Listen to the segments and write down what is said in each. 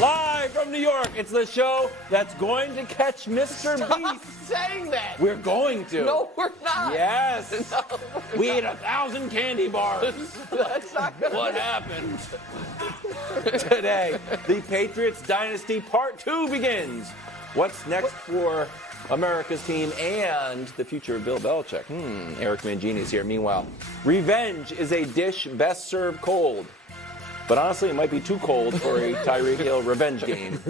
Live from New York, it's the show that's going to catch Mr. Beast. Saying that. We're going to. No, we're not. Yes. No, we ate 1,000 candy bars. That's not good. What happened? Today, the Patriots Dynasty Part 2 begins. What's next for America's team and the future of Bill Belichick? Eric Mangini's here. Meanwhile, revenge is a dish best served cold. But honestly, it might be too cold for a Tyreek Hill revenge game.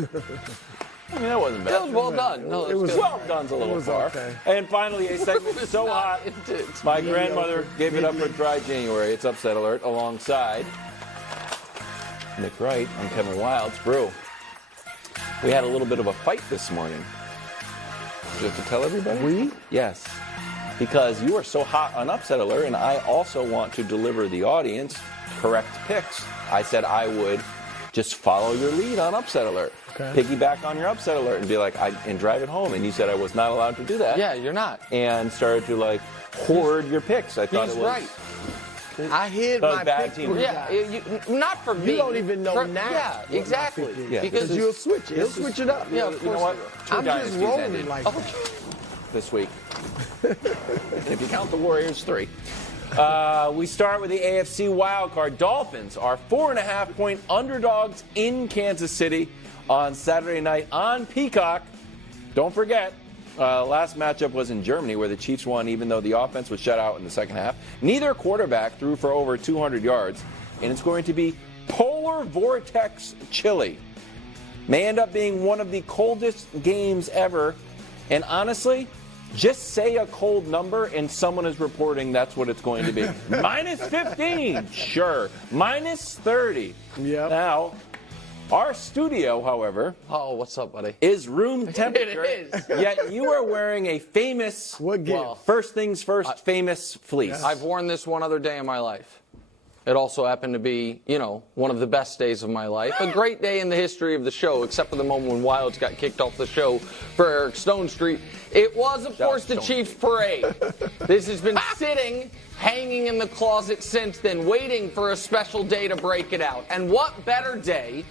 I mean, that wasn't bad. That was well done. No, it was well done's a little far. Okay. And finally, a segment so hot, my grandmother gave it up for dry January. It's Upset Alert alongside Nick Wright. I'm Kevin Wilds. Brew, we had a little bit of a fight this morning. Did you have to tell everybody? We? Yes. Because you are so hot on Upset Alert, and I also want to deliver the audience correct picks. I said I would just follow your lead on Upset Alert. Okay. Piggyback on your Upset Alert and be like, and drive it home. And you said I was not allowed to do that. Yeah, you're not. And started to hoard your picks. I thought He's it was right. I hid my bad pick. team. Yeah, not for me. You don't even know now. Yeah, exactly. Yeah, because you'll switch it. He'll switch it up. Yeah, of you know what? Two I'm just dynasties rolling ended like this week. And if you count the Warriors, 3. We start with the AFC wildcard. Dolphins are 4.5-point underdogs in Kansas City on Saturday night on Peacock. Don't forget, last matchup was in Germany where the Chiefs won even though the offense was shut out in the second half. Neither quarterback threw for over 200 yards, and it's going to be polar vortex chilly. May end up being one of the coldest games ever, and honestly, just say a cold number and someone is reporting that's what it's going to be. Minus 15, sure. Minus 30. Yep. Now, our studio, however, what's up, buddy? is room temperature. It is. Yet you are wearing a famous, first things first, famous fleece. Yes. I've worn this one other day in my life. It also happened to be, one of the best days of my life. A great day in the history of the show, except for the moment when Wilds got kicked off the show for Eric Stone Street. It was, of course, the Chiefs parade. This has been sitting, hanging in the closet since then, waiting for a special day to break it out. And what better day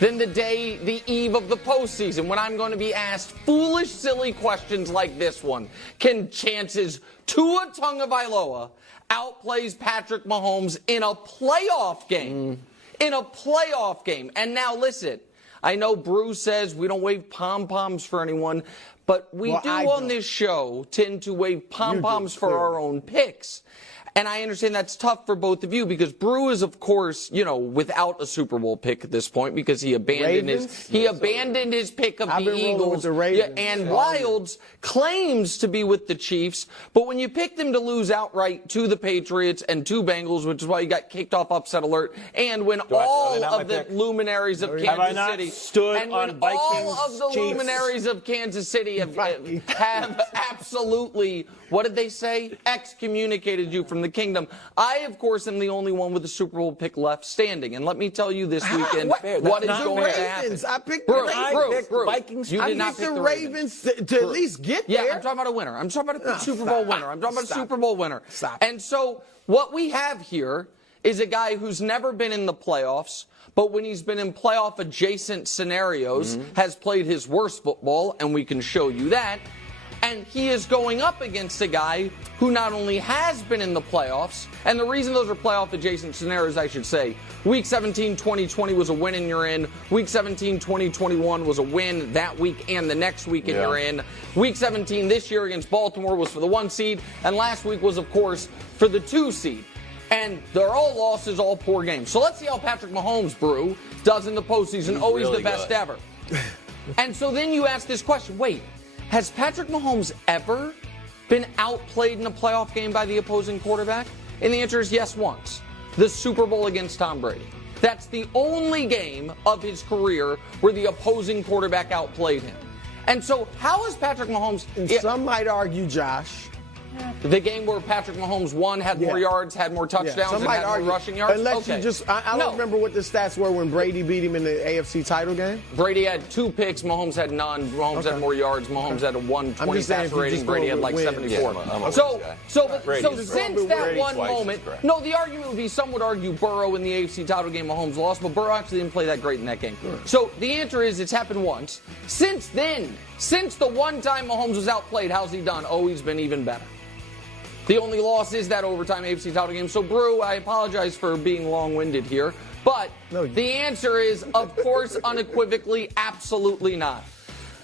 than the eve of the postseason, when I'm going to be asked foolish, silly questions like this one. Can chances Tua Tagovailoa outplays Patrick Mahomes in a playoff game? In a playoff game. And now listen, I know Bruce says we don't wave pom-poms for anyone, but we on this show tend to wave pom-poms for our own picks. And I understand that's tough for both of you because Brew is, of course, without a Super Bowl pick at this point because he abandoned his pick of the Eagles. With the Ravens. Yeah, and Wilds claims to be with the Chiefs, but when you pick them to lose outright to the Patriots and to Bengals, which is why you got kicked off Upset Alert, and when all of the luminaries of Kansas City and when all of the luminaries of Kansas City have absolutely, what did they say? Excommunicated you from the kingdom. I, of course, am the only one with a Super Bowl pick left standing. And let me tell you this weekend what is going to happen. I picked the Vikings. You did not pick the Ravens to at least get there. Yeah, I'm talking about a winner. I'm talking about a Super Bowl winner. I'm talking about a Super Bowl winner. Stop. And so what we have here is a guy who's never been in the playoffs, but when he's been in playoff adjacent scenarios, has played his worst football, and we can show you that. And he is going up against a guy who not only has been in the playoffs, and the reason those are playoff adjacent scenarios, I should say, Week 17, 2020 was a win and you're in. Week 17, 2021 was a win that week and the next week and you're in. Week 17 this year against Baltimore was for the 1 seed, and last week was, of course, for the 2 seed. And they're all losses, all poor games. So let's see how Patrick Mahomes, Brew, does in the postseason. He's always really the best ever. And so then you ask this question, wait, has Patrick Mahomes ever been outplayed in a playoff game by the opposing quarterback? And the answer is yes, once. The Super Bowl against Tom Brady. That's the only game of his career where the opposing quarterback outplayed him. And so how is Patrick Mahomes... Some might argue, Josh, The game where Patrick Mahomes won, had more yards, had more touchdowns, and had more rushing yards? Unless you just, I don't remember what the stats were when Brady beat him in the AFC title game. Brady had 2 picks, Mahomes had none. Mahomes had more yards. Mahomes had a 120 passer rating. Brady had like 74. Yeah, so Brady's since that Brady's one twice as moment, correct. no, the argument would be some would argue Burrow in the AFC title game, Mahomes lost, but Burrow actually didn't play that great in that game. So the answer is it's happened once. Since then, since the one time Mahomes was outplayed, how's he done? Oh, he's been even better. The only loss is that overtime AFC title game. So, Brew, I apologize for being long-winded here. But the answer is, of course, unequivocally, absolutely not.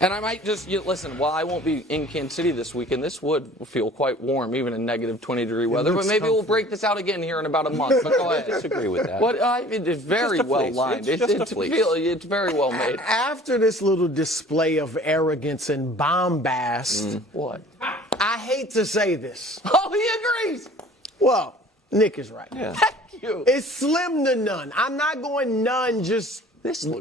And I might just, listen, while I won't be in Kansas City this weekend, this would feel quite warm, even in negative 20-degree weather. But maybe we'll break this out again here in about a month. But go ahead. I disagree with that. It's very well lined. It's very well made. After this little display of arrogance and bombast, What? I hate to say this. Oh, he agrees. Well, Nick is right. Yeah. Thank you. It's slim to none. I'm not going none just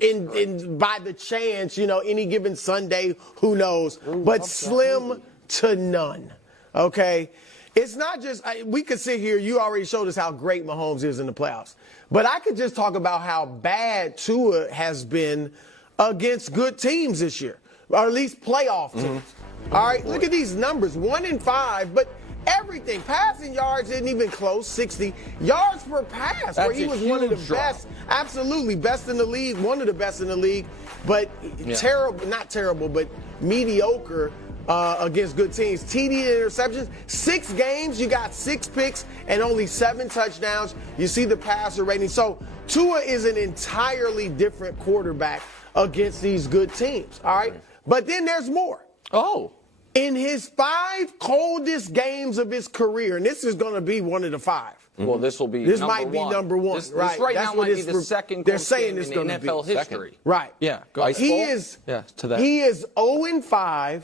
in by the chance, any given Sunday, who knows, but slim to none. Okay? It's not just, we could sit here, you already showed us how great Mahomes is in the playoffs, but I could just talk about how bad Tua has been against good teams this year, or at least playoff teams. All right, look at these numbers, 1-5, but everything, passing yards isn't even close, 60 yards per pass, where he was one of the best, absolutely best in the league, one of the best in the league, but not terrible, but mediocre against good teams. TD interceptions, 6 games, you got 6 picks and only 7 touchdowns. You see the passer rating. So Tua is an entirely different quarterback against these good teams, all right? But then there's more. Oh. In his 5 coldest games of his career, and this is going to be one of the 5. Well, this will be. This might be number 1, this right? Right That's now what might be the second. They're saying it's it's going to be NFL history. Right? Yeah. Go ahead. He is. Yeah. To that. He is 0-5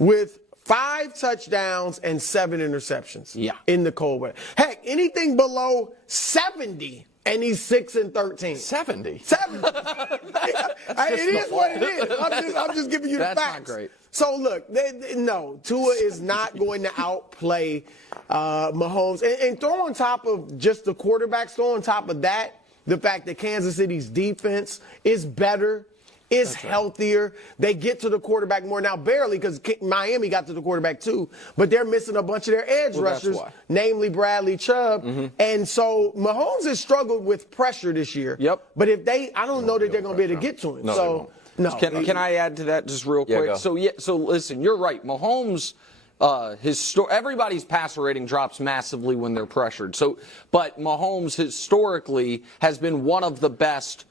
with 5 touchdowns and 7 interceptions. Yeah. In the cold weather. Heck, anything below 70. And he's 6-13. 70. 70. It is what it is. I'm just giving you the facts. That's not great. So look, no, Tua is not going to outplay Mahomes. And throw on top of just the quarterbacks, throw on top of that the fact that Kansas City's defense is better, is healthier. They get to the quarterback more now, barely, because Miami got to the quarterback too, but they're missing a bunch of their edge rushers, namely Bradley Chubb. And so Mahomes has struggled with pressure this year. Yep. But if I don't know that they're going to be able to get to him. No, No. Can I add to that just real quick? Go. So listen, you're right. Mahomes, everybody's passer rating drops massively when they're pressured. But Mahomes historically has been one of the best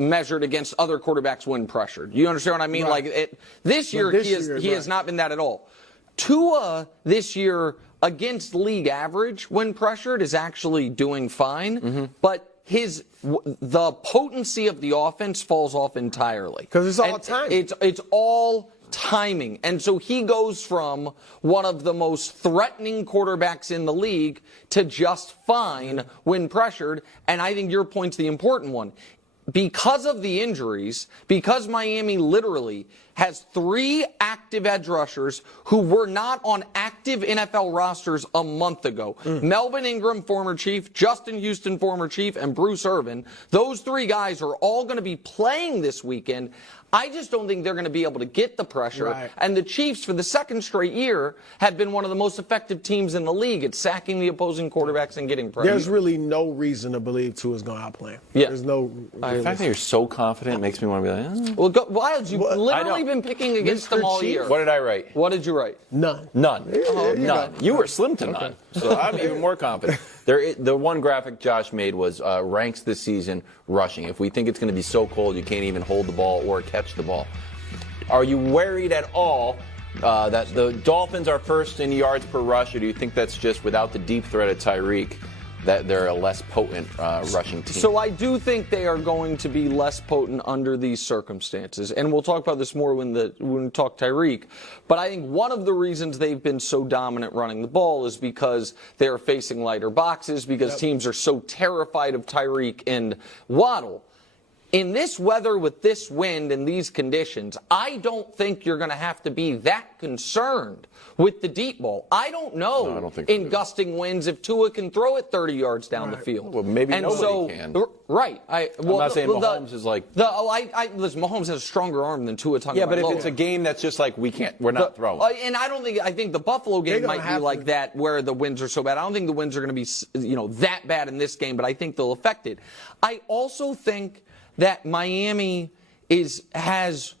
measured against other quarterbacks when pressured. You understand what I mean? Right. Like this year, he has not been that at all. Tua this year against league average when pressured is actually doing fine, but the potency of the offense falls off entirely. Because it's all timing. It's all timing. And so he goes from one of the most threatening quarterbacks in the league to just fine when pressured. And I think your point's the important one. Because of the injuries, because Miami literally has 3 active edge rushers who were not on active NFL rosters a month ago. Melvin Ingram, former Chief, Justin Houston, former Chief, and Bruce Irvin. Those 3 guys are all going to be playing this weekend. I just don't think they're going to be able to get the pressure. Right. And the Chiefs, for the 2nd straight year, have been one of the most effective teams in the league at sacking the opposing quarterbacks and getting pressure. There's really no reason to believe Tua's going to outplay him. Yeah. There's no. The fact that you're so confident makes me want to be like, Well, Wilds, you've literally been picking against them all year. What did I write? What did you write? None. None. None. You were slim to none. So I'm even more confident. The one graphic Josh made was ranks this season rushing. If we think it's going to be so cold you can't even hold the ball or catch the ball. Are you worried at all that the Dolphins are first in yards per rush, or do you think that's just without the deep threat of Tyreek that they're a less potent rushing team? So I do think they are going to be less potent under these circumstances, and we'll talk about this more when we talk Tyreek. But I think one of the reasons they've been so dominant running the ball is because they're facing lighter boxes, because teams are so terrified of Tyreek and Waddle. in this weather with this wind and these conditions, I don't think you're going to have to be that concerned with the deep ball. I don't know No, I don't think in so. gusting winds if Tua can throw it 30 yards down the field. Well, maybe and nobody can. Right. I'm not saying Mahomes is like. Listen, Mahomes has a stronger arm than Tua Tagovailoa. Yeah, but if it's a game that's just like we're not throwing. And I think the Buffalo game might be like that where the winds are so bad. I don't think the winds are going to be, that bad in this game, but I think they'll affect it. I also think that Miami has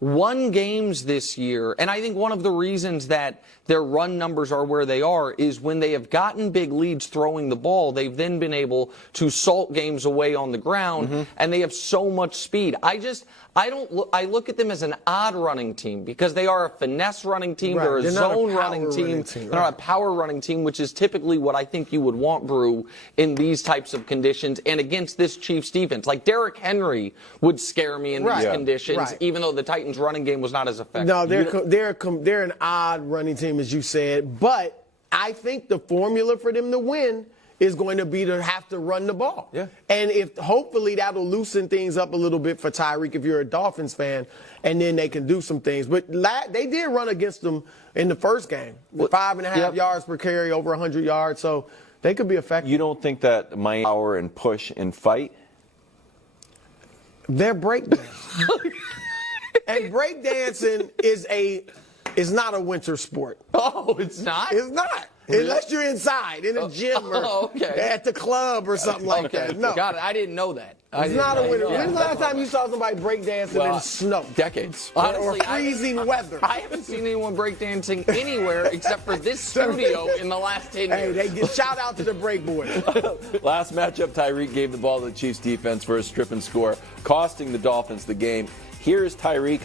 won games this year, and I think one of the reasons that their run numbers are where they are is when they have gotten big leads throwing the ball, they've then been able to salt games away on the ground, and they have so much speed. I look at them as an odd running team because they are a finesse running team, Right. they're a They're not a zone power running team, running they're team, not right. a power running team, which is typically what I think you would want, Brew, in these types of conditions and against this Chiefs defense. Like Derrick Henry would scare me in these conditions, even though the Titans' running game was not as effective. No, they're an odd running team, as you said, but I think the formula for them to win is going to be to have to run the ball. Yeah. And if hopefully that'll loosen things up a little bit for Tyreek if you're a Dolphins fan, and then they can do some things. But they did run against them in the first game. 5.5 yards per carry, over 100 yards, so they could be effective. You don't think that Miami power and push and fight? They're breakdancing. And breakdancing is not a winter sport. Oh, it's not? It's not. Unless you're inside, in a gym or at the club or something like that. No. Got it. I didn't know that. It's not a winter. When's the last time you saw somebody breakdancing in snow? Decades. Or freezing weather? I haven't seen anyone breakdancing anywhere except for this studio in the last 10 years. Hey, shout out to the break boys. Last matchup, Tyreek gave the ball to the Chiefs defense for a strip and score, costing the Dolphins the game. Here's Tyreek.